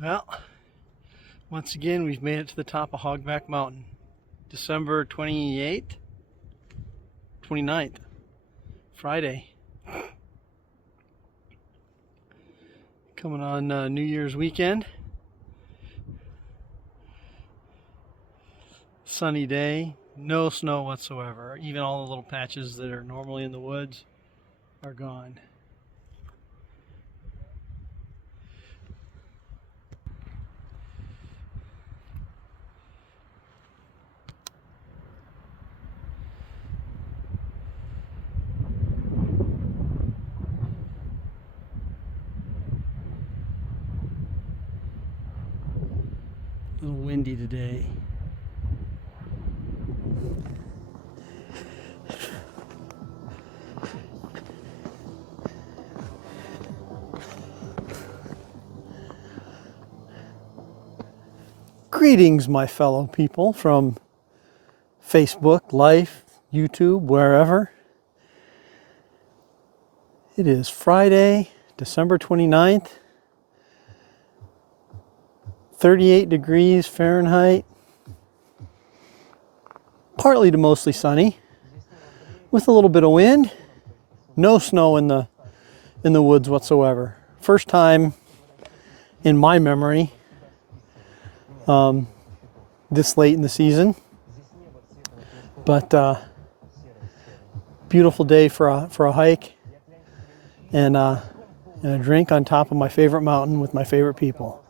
Well, once again, we've made it to the top of Hogback Mountain. December 28th, 29th, Friday. Coming on New Year's weekend. Sunny day, no snow whatsoever. Even all the little patches that are normally in the woods are gone. A little windy today. Greetings, my fellow people from Facebook, Life, YouTube, wherever. It is Friday, December 29th, 38 degrees Fahrenheit, partly to mostly sunny, with a little bit of wind, no snow in the woods whatsoever. First time in my memory this late in the season, but beautiful day for a hike and a drink on top of my favorite mountain with my favorite people.